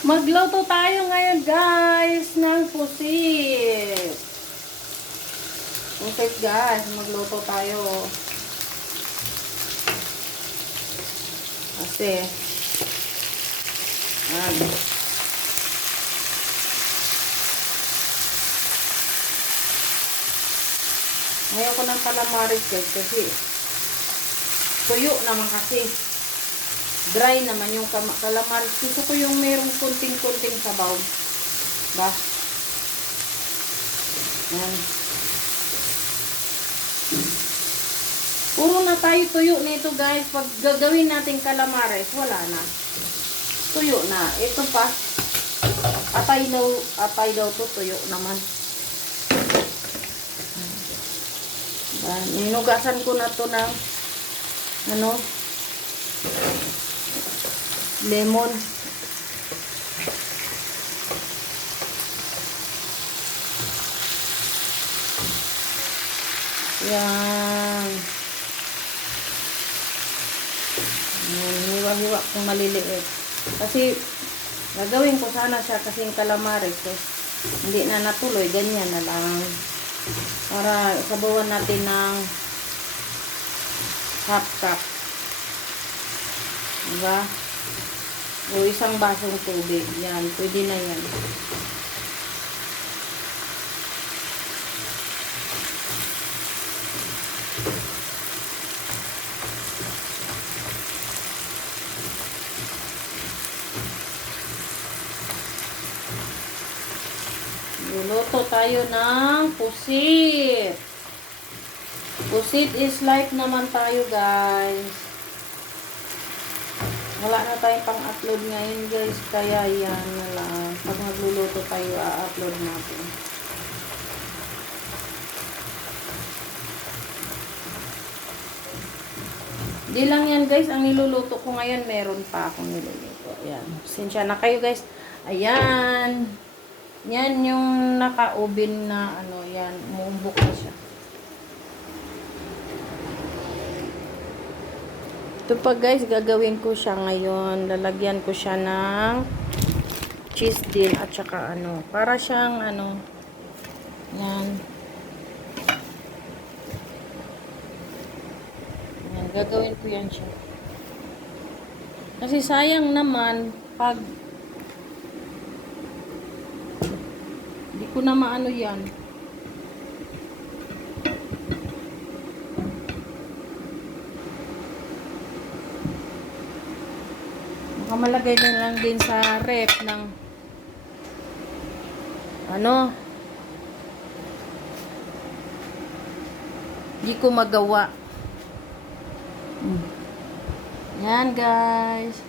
Magluto tayo ngayon guys ng pusit. Pusit guys, magluto tayo. Kasi, ngayon ko ng calamares guys kasi tuyo naman kasi. Dry naman yung calamares. Gusto ko yung mayroong kunting-kunting sabaw. Ba? Yan. Puro na tayo tuyo nito guys. Pag gagawin natin calamares, wala na. Tuyo na. Ito pa. Atay daw to tuyo naman. Ninugasan ko na to ng lemon. Yan. Hiwa-hiwa kung maliliit. Kasi gagawin ko sana siya kasing calamares. Hindi na natuloy. Ganyan na lang. Para sabawan natin ng half cup. Diba? O isang basong tubig. Yan. Pwede na yan. Luluto tayo ng pusit. Pusit is life naman tayo guys. Wala na tayong pang-upload ngayon guys. Kaya yan na lang. Pag magluluto tayo, a-upload natin. Di lang yan guys. Ang niluluto ko ngayon, meron pa akong niluluto. Ayan. Pasensya na kayo guys. Ayan. Yan yung naka-oven na yan. Umuumbok na siya. Ito pa guys, gagawin ko siya ngayon. Lalagyan ko siya ng cheese din at saka para siyang yan. Yan, gagawin ko yan siya. Kasi sayang naman pag hindi ko na maano yan. Malagay na lang din sa ref ng hindi ko magawa. Yan guys,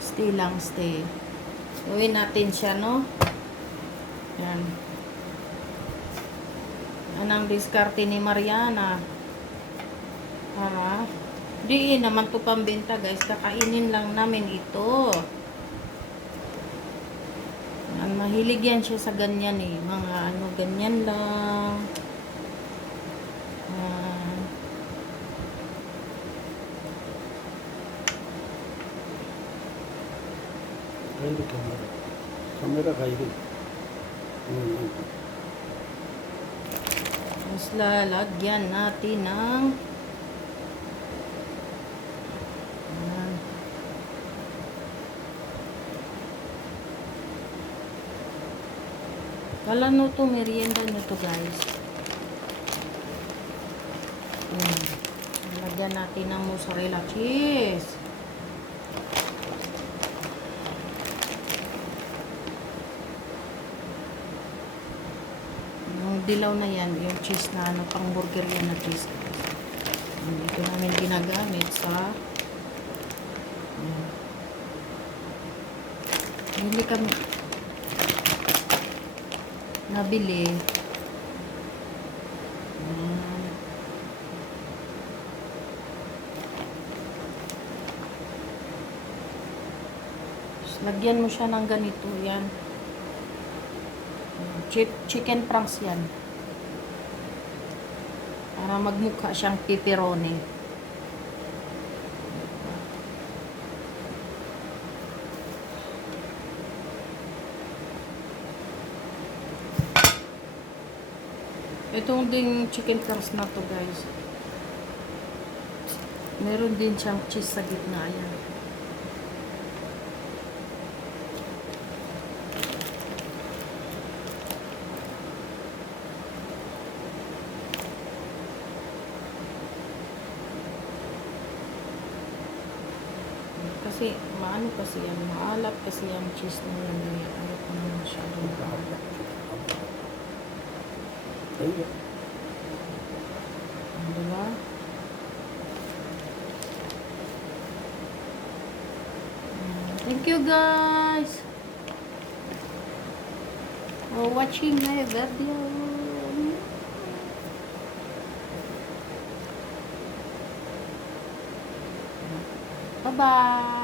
stay lang, stay. Gawin natin siya, no? Yan. Anong diskarte ni Mariana para di naman to pambenta guys, kakainin lang namin ito. Ang mahilig yan siya sa ganyan mga ganyan lang. Kamera kayo. Mas lalagyan natin ng wala no to, merienda no to guys. Lagyan natin ng mozzarella cheese. Yung dilaw na yan, yung cheese na pang burger yan na cheese. Ito namin ginagamit sa hindi kami nabili. Lagyan mo siya ng ganito. Yan. Chicken franks yan. Para magmukha siyang pepperoni. Itong ding chicken crusts na to, guys. Meron din siyang cheese sa gitna. Ayan. Kasi, maano kasi yan. Maalat kasi yung cheese na yan. Ayaw ko na masyadong maalat. Ayun. Diba? Thank you guys for watching my video. Bye bye.